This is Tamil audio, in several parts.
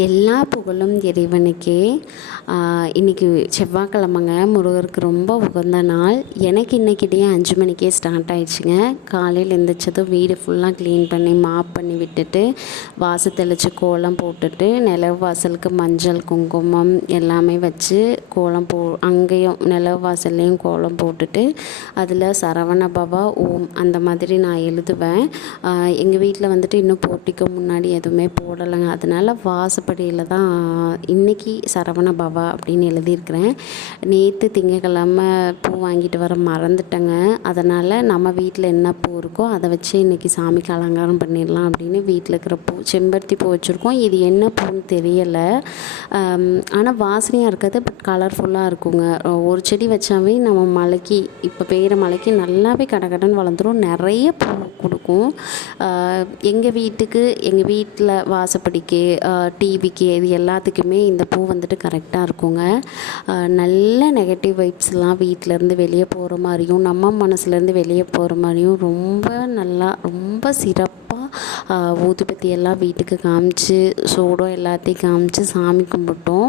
எல்லா புகழும் இறைவனுக்கே. இன்றைக்கி செவ்வாய்க்கிழமைங்க, முருகருக்கு ரொம்ப உகந்த நாள். எனக்கு இன்றைக்கிட்டே 5 மணிக்கே ஸ்டார்ட் ஆகிடுச்சிங்க. காலையில் எழுந்திரிச்சதும் வீடு ஃபுல்லாக க்ளீன் பண்ணி மாப் பண்ணி விட்டுட்டு, வாசல் தெளித்து கோலம் போட்டுட்டு, நிலவு வாசலுக்கு மஞ்சள் குங்குமம் எல்லாமே வச்சு கோலம் அங்கேயும் நிலவு வாசல்லையும் கோலம் போட்டுட்டு, அதில் சரவண பவா ஓம் அந்த மாதிரி நான் எழுதுவேன். எங்கள் வீட்டில் வந்துட்டு இன்னும் போர்ட்டிக்கு முன்னாடி எதுவுமே போடலைங்க. அதனால் வாசப்படியில் தான் இன்றைக்கி சரவண பவா அப்படின்னு எழுதியிருக்கிறேன். நேற்று திங்கக்கிழமை பூ வாங்கிட்டு வர மறந்துட்டேங்க. அதனால் நம்ம வீட்டில் என்ன பூ இருக்கோ அதை வச்சு இன்றைக்கி சாமிக்கு அலங்காரம் பண்ணிடலாம் அப்படின்னு வீட்டில் இருக்கிற பூ செம்பருத்தி பூ வச்சுருக்கோம். இது என்ன பூன்னு தெரியலை, ஆனால் வாசனையாக இருக்காது, பட் கலர்ஃபுல்லாக இருக்குங்க. ஒரு செடி வச்சாவே நம்ம மலைக்கு இப்போ பெய்கிற மலைக்கு நல்லாவே கடகடன்னு வளர்ந்துடும், நிறைய பூ கொடுக்கும். எங்கள் வீட்டில் வாசப்படிக்கு, டிவிக்கு, இது எல்லாத்துக்குமே இந்த பூ வந்துட்டு கரெக்டாக இருக்குங்க. நல்ல நெகட்டிவ் வைப்ஸ்லாம் வீட்டிலேருந்து வெளியே போகிற மாதிரியும், நம்ம மனசுலேருந்து வெளியே போகிற மாதிரியும் ரொம்ப சிறப்பாக ஊதுபத்தி எல்லாம் வீட்டுக்கு காமிச்சு, சூடம் எல்லாத்தையும் காமிச்சு சாமி கும்பிட்டோம்.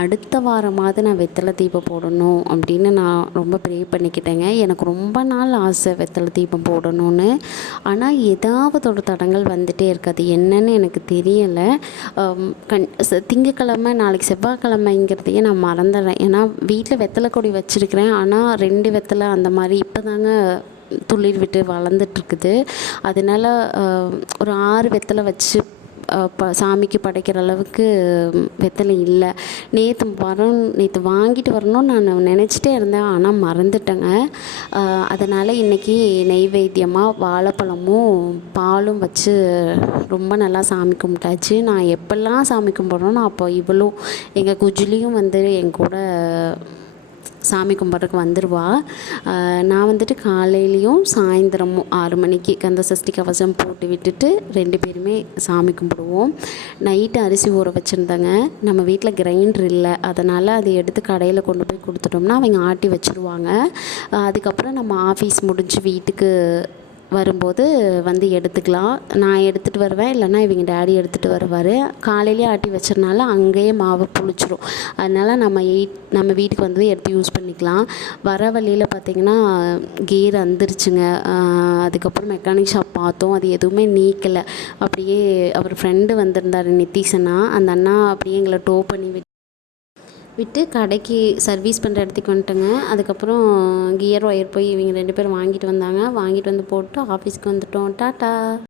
அடுத்த வாரமாவது நான் வெத்தலை தீபம் போடணும் அப்படின்னு நான் ரொம்ப ப்ரே பண்ணிக்கிட்டேங்க. எனக்கு ரொம்ப நாள் ஆசை வெத்தலை தீபம் போடணும்னு. ஆனால் ஏதாவது ஒரு தடங்கள் வந்துகிட்டே இருக்காது, என்னன்னு எனக்கு தெரியலை. திங்கக்கிழமை நாளைக்கு செவ்வாய்க்கிழமைங்கிறதையே நான் மறந்துடுறேன். ஏன்னா வீட்டில் வெத்தலை கொடி வச்சுருக்கிறேன், ஆனால் 2 வெத்தலை அந்த மாதிரி இப்போ தாங்க துளிர் விட்டு வளர்ந்துட்டுருக்குது. அதனால் ஒரு 6 வெத்தலை வச்சு சாமிக்கு படைக்கிற அளவுக்கு வெத்தலை இல்லை. நேற்று வாங்கிட்டு வரணும்னு நான் நினச்சிட்டே இருந்தேன், ஆனால் மறந்துட்டேங்க. அதனால் இன்றைக்கி நெய்வேத்தியமாக வாழைப்பழமும் பாலும் வச்சு ரொம்ப நல்லா சாமி கும்பிட்டாச்சு. நான் எப்பெல்லாம் சாமி கும்பிட்றேனோ அப்போ இவளும் எங்கள் குஜிலியும் வந்து என் கூட சாமி கும்பிட்றதுக்கு வந்துடுவா. நான் வந்துட்டு காலையிலையும் சாயந்தரமும் 6 மணிக்கு கந்த சஷ்டி கவசம் போட்டு விட்டுட்டு 2 பேருமே சாமி கும்பிடுவோம். நைட்டு அரிசி ஊற வச்சுருந்தாங்க. நம்ம வீட்டில் கிரைண்டர் இல்லை, அதனால் அதை எடுத்து கடையில் கொண்டு போய் கொடுத்துட்டோம்னா அவங்க ஆட்டி வச்சுருவாங்க. அதுக்கப்புறம் நம்ம ஆஃபீஸ் முடிஞ்சு வீட்டுக்கு வரும்போது வந்து எடுத்துக்கலாம். நான் எடுத்துகிட்டு வருவேன், இல்லைன்னா இவங்க டேடி எடுத்துகிட்டு வருவார். காலையிலேயே ஆட்டி வச்சதுனால அங்கேயே மாவு புளிச்சிரும். அதனால் நம்ம வீட்டுக்கு வந்து எடுத்து யூஸ் பண்ணிக்கலாம். வர வழியில் பார்த்திங்கன்னா கீர் வந்துருச்சுங்க. அதுக்கப்புறம் மெக்கானிக் ஷாப் பார்த்தோம், அது எதுவுமே நீக்கலை. அப்படியே அவர் ஃப்ரெண்டு வந்திருந்தார் நித்தீஷனா, அந்த அண்ணா அப்படியே எங்களை டோ பண்ணி விட்டு கடைக்கு சர்வீஸ் பண்ணுற இடத்துக்கு வந்துட்டேங்க. அதுக்கப்புறம் கியர் ஒயர் போய் இவங்க 2 பேரும் வாங்கிட்டு வந்து போட்டு ஆஃபீஸ்க்கு வந்துட்டோம். டாட்டா.